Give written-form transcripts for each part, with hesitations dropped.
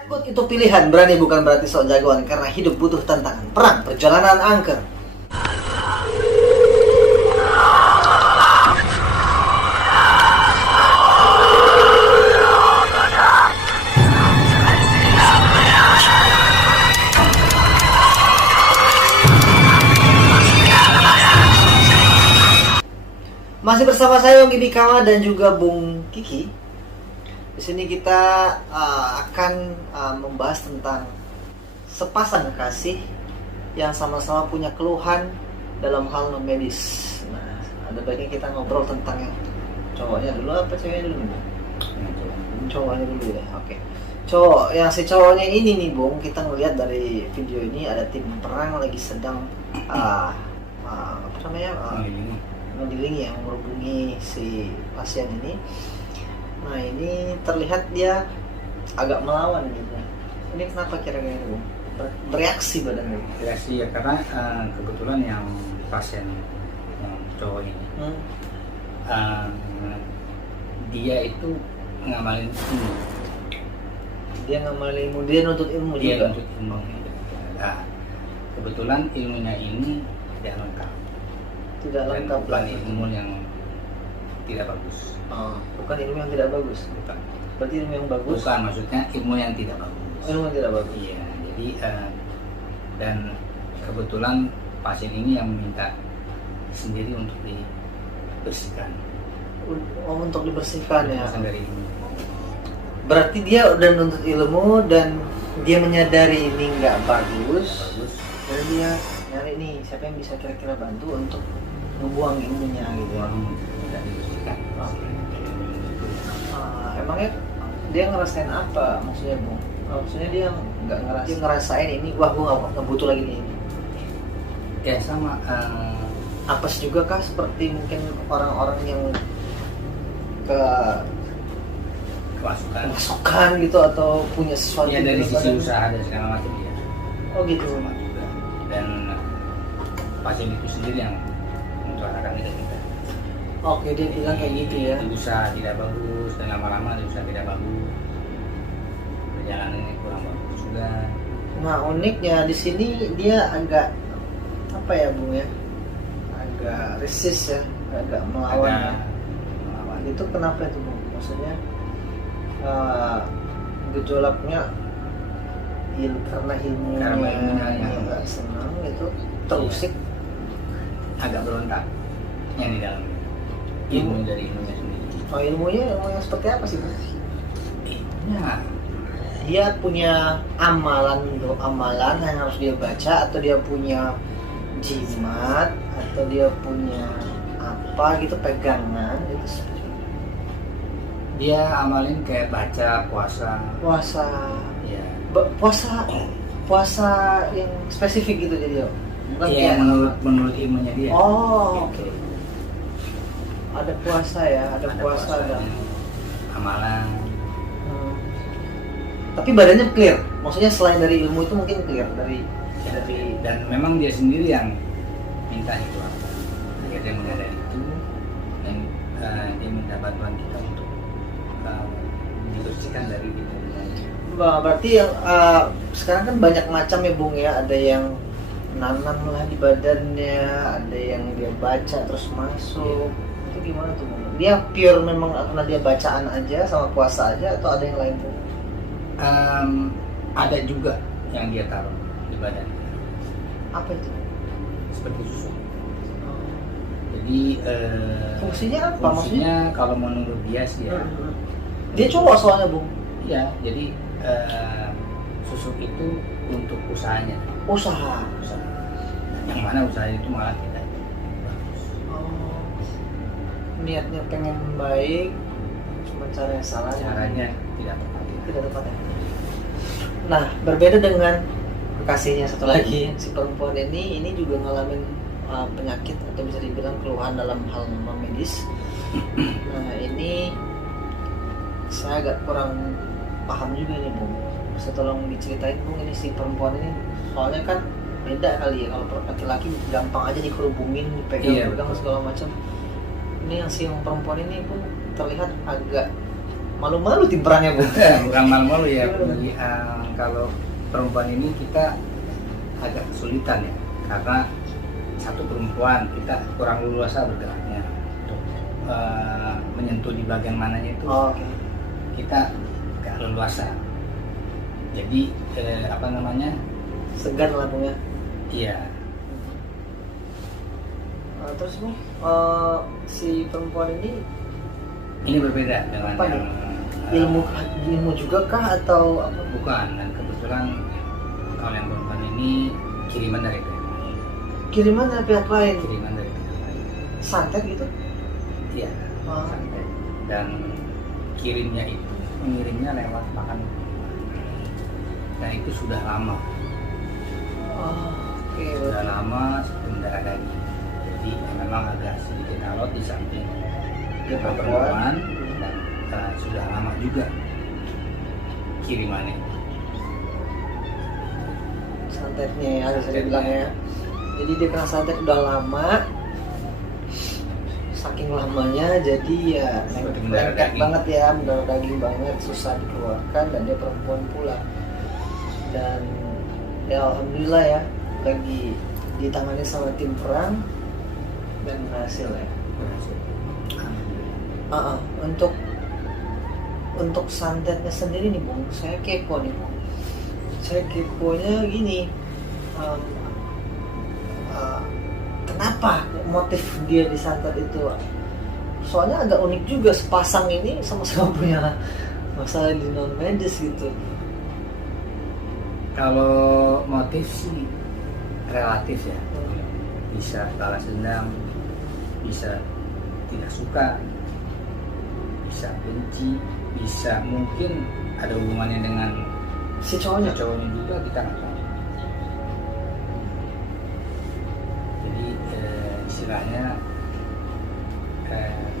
Takut itu pilihan, berani bukan berarti sok jagoan. Karena hidup butuh tantangan. Perang, perjalanan angker. Masih bersama saya Yogi Bikawa dan juga Bung Kiki. Di sini kita akan membahas tentang sepasang kekasih yang sama-sama punya keluhan dalam hal medis. Nah, ada baiknya kita ngobrol tentang yang cowoknya dulu apa ceweknya dulu? Cowoknya dulu ya. Oke. Si cowoknya ini nih Bung, kita ngelihat dari video ini ada tim perang lagi sedang mengelilingi yang menghubungi si pasien ini. Nah ini terlihat dia agak melawan gitu. Ini kenapa kira-kira Bung? Bereaksi badannya? Bereaksi ya karena kebetulan yang pasien yang cowok ini dia itu ngamalin ilmu. Dia ngamalin ilmu, dia nuntut ilmu dia juga? Nuntut ilmu. Nah, kebetulan ilmunya ini tidak lengkap. Tidak lengkap bukan ilmu yang tidak bagus. Bukan ilmu yang tidak bagus. Bukan. Berarti ilmu yang bagus. Bukan, maksudnya ilmu yang tidak bagus. Ilmu yang tidak bagus. Iya, jadi dan kebetulan pasien ini yang meminta sendiri untuk dibersihkan. Untuk dibersihkan ya. Dari ilmu. Berarti dia udah nuntut ilmu dan dia menyadari ini nggak bagus. Jadi dia nyari nih siapa yang bisa kira-kira bantu untuk ngebuang ilmunya gitu. Dan dibersihkan. Emangnya dia ngerasain apa maksudnya Bung? Maksudnya dia ngerasain ini, wah gue nggak butuh lagi nih. Ya sama. Apes juga kah seperti mungkin orang-orang yang kemasukan gitu atau punya sesuatu? Ya dari sisi usaha dan segala macam ya. Oh gitu. Sama juga. Dan pasien itu sendiri yang mensuarakan itu kita. Oke, dia bilang kayak gitu ya. Usaha tidak bagus dan lama-lama usaha tidak bagus. Perjalanannya kurang bagus juga. Nah uniknya di sini dia agak apa ya Bung ya? Agak resist ya, agak melawan. Melawan. Itu kenapa itu Bung? Maksudnya gejolaknya karena ilmunya yang nggak senang itu terusik, agak berontak yang di dalam ilmu dari ilmunya sendiri. Ilmunya yang seperti apa sih Bung? Ya, Dia punya amalan gitu, amalan yang harus dia baca, atau dia punya jimat, atau dia punya apa gitu, pegangan gitu. dia amalin kayak baca, puasa. Ya. Puasa yang spesifik gitu jadi bukan Iya, menurut ilmunya dia. Oke. Ada puasa ya, ada puasa dan amalan. Tapi badannya clear. Maksudnya selain dari ilmu itu mungkin clear dari dan memang dia sendiri yang minta itu. Dia menyadari itu dan dia minta bantuan kita untuk dibersihkan dari itu. Berarti yang sekarang kan banyak macam ya Bung ya. Ada yang nanam lah di badannya, ada yang dia baca terus masuk. Itu gimana tuh Bung? Dia pure memang karena dia bacaan aja sama puasa aja, atau ada yang lain Bung? Ada juga yang dia taruh di badan. Apa itu? Seperti susu. Jadi Fungsinya apa? Fungsinya kalau menurut dia sih ya. Dia cowok soalnya Bung. Iya, jadi susu itu untuk usahanya. Usaha. Yang mana usaha itu malah tidak bagus. Niatnya pengen baik, cuma cara yang salah. Caranya tidak tepat. Nah, berbeda dengan kekasihnya satu lagi, si perempuan ini juga ngalamin penyakit atau bisa dibilang keluhan dalam hal medis. Nah, ini saya agak kurang paham juga nih Bung. Bisa tolong diceritain Bung, ini si perempuan ini soalnya kan beda kali ya. Kalau laki-laki gampang aja dikerubungin, dipegang segala macam. Ini yang si perempuan ini pun terlihat agak malu-malu tim perangnya Bung. Kurang malu-malu ya. Bagi, kalau perempuan ini kita agak kesulitan ya, karena satu perempuan kita kurang leluasa bergeraknya untuk menyentuh di bagian mananya itu. Oke. Kita gak leluasa. Jadi Segan lah Bung ya. Iya. Terus Bung, si perempuan ini berbeda dengan apa nih? Ilmu juga kah atau apa? Bukan, dan kebetulan kalau yang perempuan ini kiriman dari pihak lain. Kiriman dari pihak lain. Kiriman dari pihak lain. Santet gitu? Iya. Oh. Santet. Dan mengirimnya lewat makan. Dan itu sudah lama. Oke. Sudah lama sebelum darah daging. Jadi memang agak sedikit alot di samping perempuan dan sudah lama juga kirimannya. Santetnya ya, harus saya bilang ya. Jadi dia kena santet udah lama. Saking lamanya jadi ya lengket banget ya, mendarah daging banget, susah dikeluarkan, dan dia perempuan pula. Dan ya alhamdulillah ya, lagi ditangani sama tim perang dan berhasil ya. Untuk santetnya sendiri nih Bung, saya kepo nih Bung. Saya keponya gini, kenapa motif dia disantet itu? Soalnya agak unik juga, sepasang ini sama-sama punya masalah di non medis gitu. Kalau motif sih relatif ya, bisa balas dendam, bisa tidak suka, bisa benci, bisa mungkin ada hubungannya dengan Si cowoknya juga, kita nggak tahu. Jadi istilahnya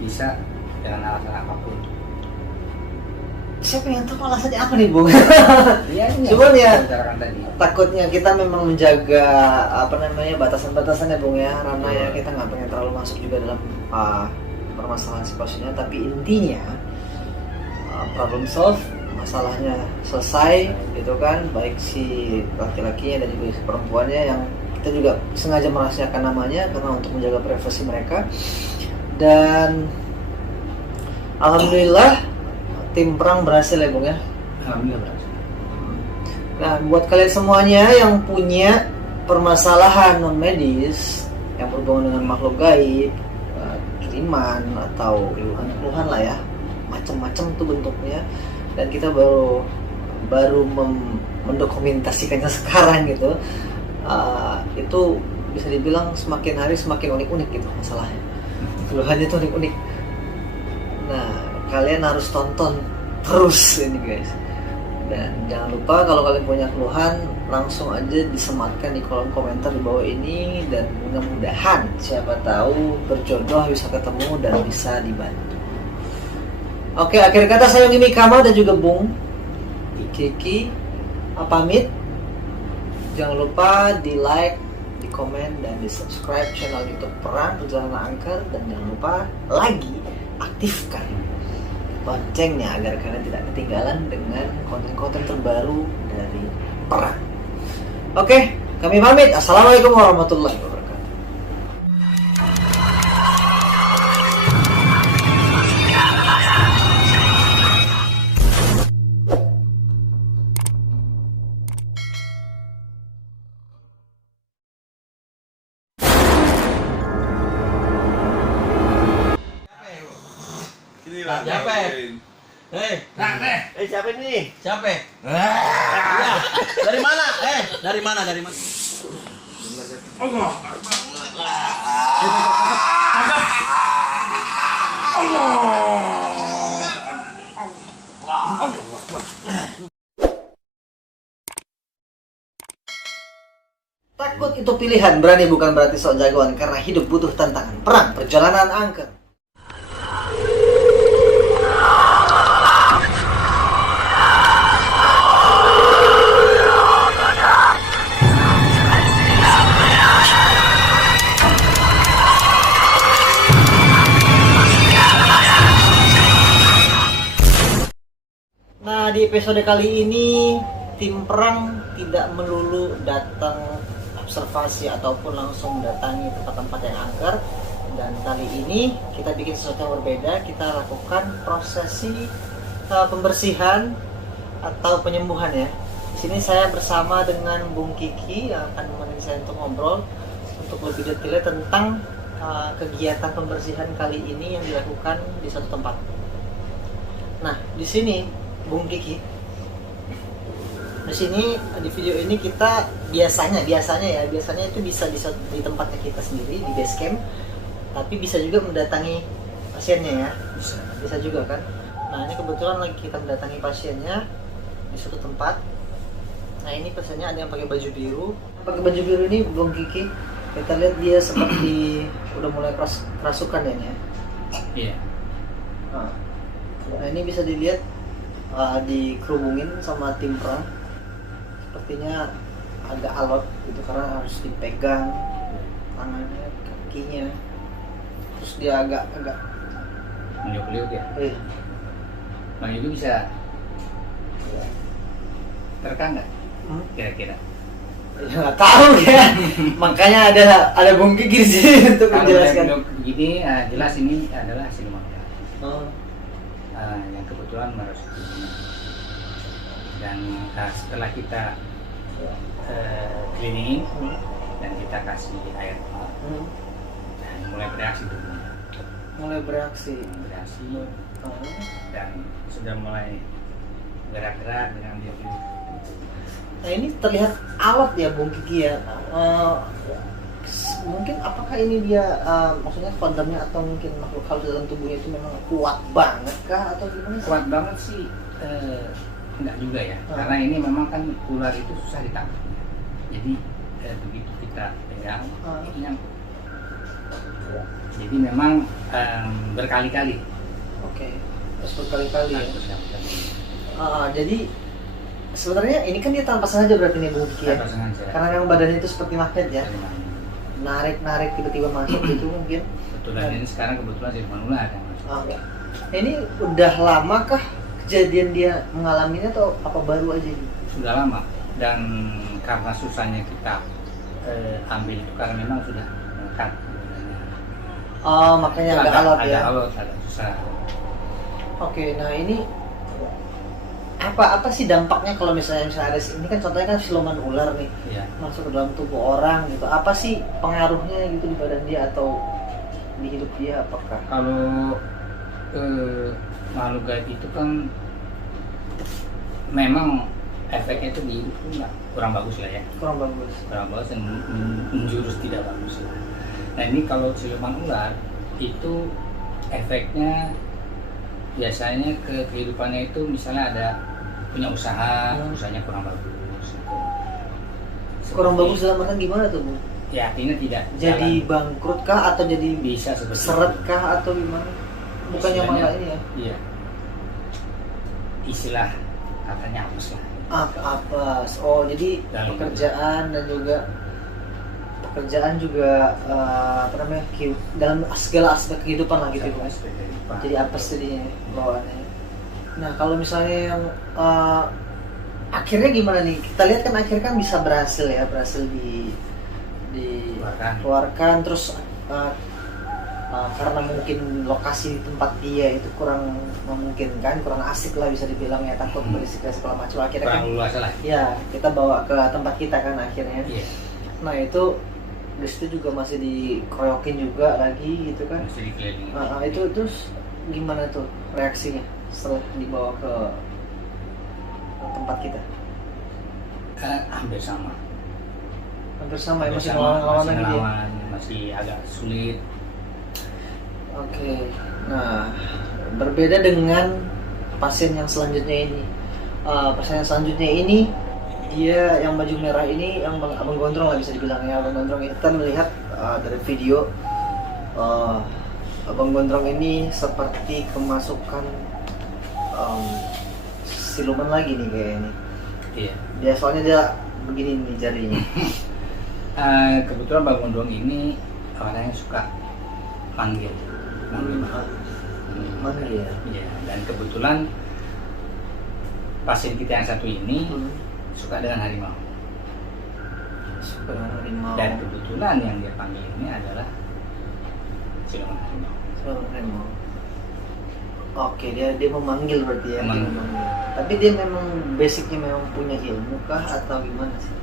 bisa dengan alasan apapun. Saya pengen tahu alasannya apa nih Bung. Iya, Cuman ya tadi. takutnya kita memang menjaga batasan-batasannya Bung ya, karena ya kita nggak pengen terlalu masuk juga dalam permasalahan situasinya. Tapi intinya problem solve, masalahnya selesai gitu kan, baik si laki-lakinya dan juga si perempuannya, yang kita juga sengaja merahasiakan namanya karena untuk menjaga privasi mereka. Dan alhamdulillah tim perang berhasil ya Bung ya. Alhamdulillah berhasil. Nah, buat kalian semuanya yang punya permasalahan non medis yang berhubungan dengan makhluk gaib, kiriman atau keluhan lah ya, macam-macam tuh bentuknya, dan kita baru mendokumentasikannya sekarang gitu. Itu bisa dibilang semakin hari semakin unik-unik gitu masalahnya. Keluhannya tuh unik-unik. Nah, kalian harus tonton terus ini guys. Dan jangan lupa kalau kalian punya keluhan, langsung aja disematkan di kolom komentar di bawah ini, dan mudah-mudahan siapa tahu berjodoh bisa ketemu dan bisa dibantu. Oke, akhir kata saya Gimi Kama dan juga Bung Kiki pamit. Jangan lupa di like, di komen, dan di subscribe channel YouTube Perang Perjalanan Angker, dan jangan lupa lagi aktifkan loncengnya agar kalian tidak ketinggalan dengan konten-konten terbaru dari Perang. Oke, kami pamit. Assalamualaikum warahmatullahi wabarakatuh. Siapa? Siapa ini? Siapa? Ya. Dari mana? Dari mana? Dari mana? Allah. Takut itu pilihan, berani bukan berarti sok jagoan, karena hidup butuh tantangan. Perang Perjalanan Angker. episode kali ini tim perang tidak melulu datang observasi ataupun langsung datangi tempat-tempat yang angker. Dan kali ini kita bikin sesuatu yang berbeda. Kita lakukan prosesi pembersihan atau penyembuhan ya. Di sini saya bersama dengan Bung Kiki yang akan menemani saya untuk ngobrol untuk lebih detailnya tentang kegiatan pembersihan kali ini yang dilakukan di satu tempat. Nah, di sini Bung Kiki, di sini di video ini kita biasanya itu bisa di tempatnya kita sendiri di base camp, tapi bisa juga mendatangi pasiennya ya, bisa juga kan. Nah, ini kebetulan lagi kita mendatangi pasiennya di suatu tempat. Nah, ini pasiennya ada yang pakai baju biru. Pakai baju biru ini Bung Kiki, kita lihat dia seperti udah mulai kerasukan ya. Iya. Nah, ini bisa dilihat dikerubungin sama tim perang. Sepertinya agak alot gitu karena harus dipegang tangannya, kakinya. Terus dia agak meniup-niup ya. Bang itu bisa terekam nggak? Kira-kira? Ya nggak tahu ya. Makanya ada Bung Kiki di sini untuk menjelaskan. Begini, jelas ini adalah siluman ular. Yang kebetulan merasuki dan setelah kita cleaning dan kita kasih air dan mulai bereaksi dan sudah mulai gerak-gerak dengan dia. Nah, ini terlihat alot ya Bung Kiki ya. Mungkin apakah ini dia maksudnya kodamnya atau mungkin makhluk halus dalam tubuhnya itu memang kuat banget kah atau gimana sih? Kuat banget sih enggak juga ya, karena ini memang kan ular itu susah ditangkap. Jadi begitu kita pegang itu nyangkut. Jadi memang berkali-kali. Oke. Terus berkali-kali ya. Berkali-kali. Jadi sebenarnya ini kan dia tanpa sengaja berarti nih Bung Kiki ya. Tanpa sengaja. Karena memang badannya itu seperti magnet ya. Narik tiba-tiba masuk gitu mungkin. Betul, dan ini sekarang kebetulan siluman ular yang masuk. Ini udah lama kah kejadian dia mengalaminya atau apa baru aja gitu? Sudah lama, dan karena susahnya kita ambil itu karena memang sudah melekat. Makanya agak alot ya. Agak alot, agak susah. Oke, nah ini apa sih dampaknya kalau misalnya ada ini kan contohnya kan siluman ular nih, iya, masuk ke dalam tubuh orang gitu. Apa sih pengaruhnya gitu di badan dia atau di hidup dia? Apakah kalau makhluk gaib itu kan memang efeknya itu di hidup itu kurang bagus lah ya. Kurang bagus dan menjurus tidak bagus. Nah, ini kalau siluman ular itu efeknya biasanya ke kehidupannya itu misalnya ada punya usahanya kurang bagus. Kurang bagus dalam artian gimana tuh Bu? Ya, artinya tidak jadi jalan. bangkrut kah atau jadi Bisa seperti seret kah atau gimana? Bukannya malah ini ya? Iya. Istilah katanya apes lah. Apes. Oh, jadi Dalam pekerjaan juga apa namanya? Dalam segala aspek kehidupan lah gitu. Jadi apes jadinya bawaannya. Nah, kalau misalnya yang akhirnya gimana nih? Kita lihat kan akhirnya kan bisa berhasil dikeluarkan terus karena mungkin lokasi di tempat dia itu kurang memungkinkan, kurang asik lah bisa dibilang ya, takut berisik dan segala macam. Akhirnya kurang luas lah. Ya, kita bawa ke tempat kita kan akhirnya. Iya. Nah, itu di situ juga masih dikeroyokin juga lagi gitu kan. Masih dikelilingi. Itu terus gimana tuh reaksinya setelah dibawa ke tempat kita? Hampir sama Ya, masih ngelawan gitu ya? Masih agak sulit. Oke. Nah, berbeda dengan pasien yang selanjutnya ini. Pasien yang selanjutnya ini dia yang baju merah ini, yang abang gondrong lah bisa dibilang ya. Abang gondrong kita melihat dari video abang gondrong ini seperti kemasukan siluman lagi nih kayaknya. Iya. Dia soalnya dia begini nih jarinya. Kebetulan Bang Gondrong ini orang yang suka manggil. Manggil ya. Iya, dan kebetulan pasien kita yang satu ini suka dengan harimau. Suka dengan harimau. Dan kebetulan yang dia panggil ini adalah siluman harimau. Siluman harimau. Oke, dia memanggil berarti ya. Memanggil. Dia memanggil. Tapi dia memang basicnya memang punya ilmu kah atau gimana sih?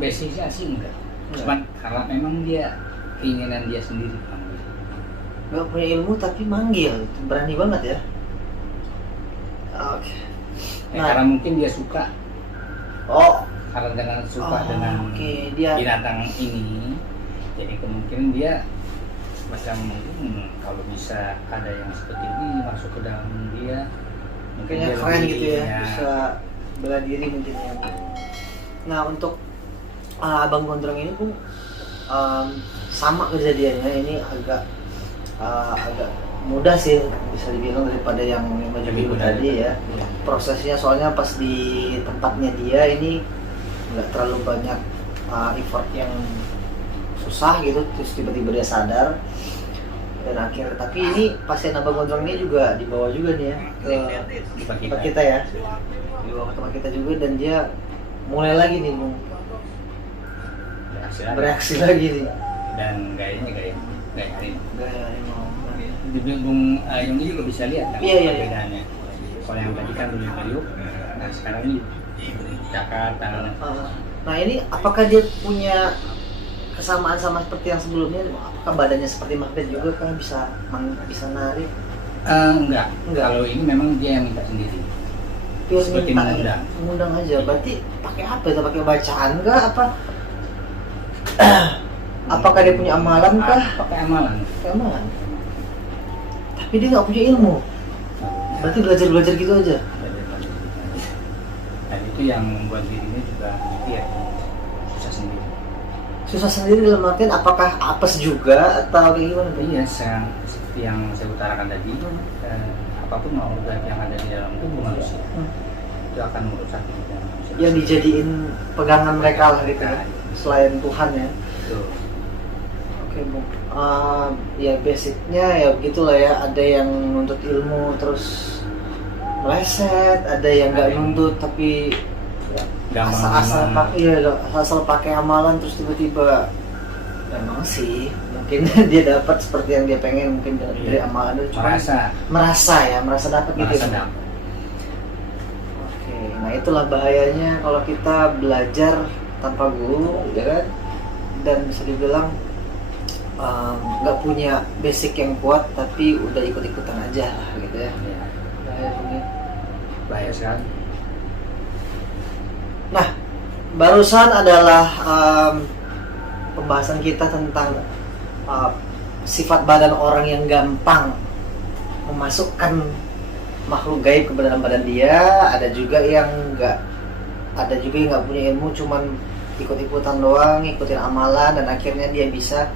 Basicnya sih enggak. Cuman karena memang dia keinginan dia sendiri panggil. Gak punya ilmu tapi manggil, berani banget ya. Oke. Karena mungkin dia suka. Oh, Karena dengan suka dengan dia binatang ini, jadi kemungkinan dia macam mungkin kalau bisa ada yang seperti ini masuk ke dalam dia, mungkin kayaknya dia keren lebih, gitu ya, ya, bisa bela diri mungkin ya. Nah untuk Abang Gondrong ini pun sama kejadiannya, ini agak mudah sih bisa dibilang daripada yang baju biru tadi ya. Prosesnya soalnya pas di tempatnya dia ini nggak terlalu banyak effort yang susah gitu, terus tiba-tiba dia sadar dan akhirnya. Tapi ini pasien Abang Gondrong ini juga dibawa juga nih ya ke tempat kita ya, dibawa ke tempat kita juga, dan dia mulai lagi nih Bung bereaksi lagi nih, dan gayanya gaya harimau. di Bung Yonggi juga bisa lihat kan perbedaannya. Kalau yang tadi kan dulu, nah sekarang ini cakar tangannya. Nah ini apakah dia punya kesamaan sama seperti yang sebelumnya? Apakah badannya seperti magnet juga kan, bisa narik? Enggak. Kalau ini memang dia yang minta sendiri. Pure Seperti minta, mengundang aja. Berarti pakai apa itu? Pakai bacaan kah? Apakah dia punya amalan kah? Pakai amalan. Pakai amalan. Tapi dia nggak punya ilmu. Berarti belajar gitu aja. Dan itu yang membuat dirinya juga ya susah sendiri. Susah sendiri dalam artian apakah apes juga atau kayak gimana? Iya, seperti yang saya utarakan tadi, apapun organ yang ada di dalam tubuh manusia itu akan merusak manusia. Yang dijadiin pegangan mereka lah gitu ya, selain Tuhan ya. Betul. Oke Bung, ya basicnya ya begitulah ya. Ada yang nuntut ilmu terus meleset, ada yang nggak nuntut tapi ya, asal pakai amalan terus tiba-tiba. Memang sih mungkin dia dapat seperti yang dia pengen mungkin dari amalan itu, cuma merasa dapat gitu. Dapat. Oke, nah itulah bahayanya kalau kita belajar tanpa guru, ya kan? Dan bisa dibilang nggak punya basic yang kuat tapi udah ikut-ikutan aja gitu ya. Bahaya sekali. Nah, barusan adalah pembahasan kita tentang sifat badan orang yang gampang memasukkan makhluk gaib ke dalam badan dia. Ada juga yang nggak punya ilmu, cuman ikut-ikutan doang, ikutin amalan, dan akhirnya dia bisa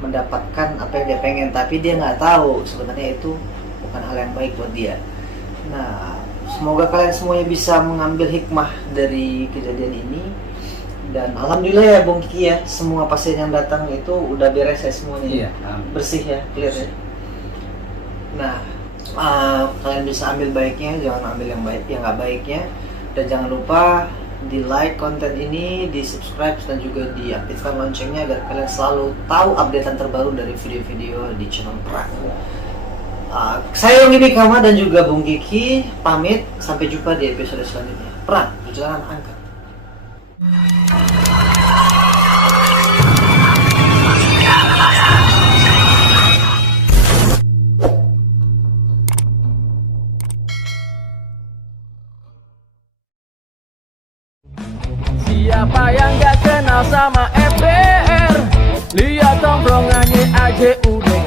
mendapatkan apa yang dia pengen, tapi dia nggak tahu sebenarnya itu bukan hal yang baik buat dia. Nah, semoga kalian semuanya bisa mengambil hikmah dari kejadian ini. Dan alhamdulillah ya Bung Kiki ya, semua pasien yang datang itu udah beres ya semuanya. Iya, bersih ya, clear ya. Nah, kalian bisa ambil baiknya, jangan ambil yang baik, yang nggak baiknya. Dan jangan lupa di like konten ini, di subscribe, dan juga diaktifkan loncengnya agar kalian selalu tahu updatean terbaru dari video-video di channel Perang. Saya Yonggi Bikama dan juga Bung Kiki pamit, sampai jumpa di episode selanjutnya. Perang, perjalanan angkat. Siapa yang gak kenal sama FBR? Lihat tongkrongannya aja udah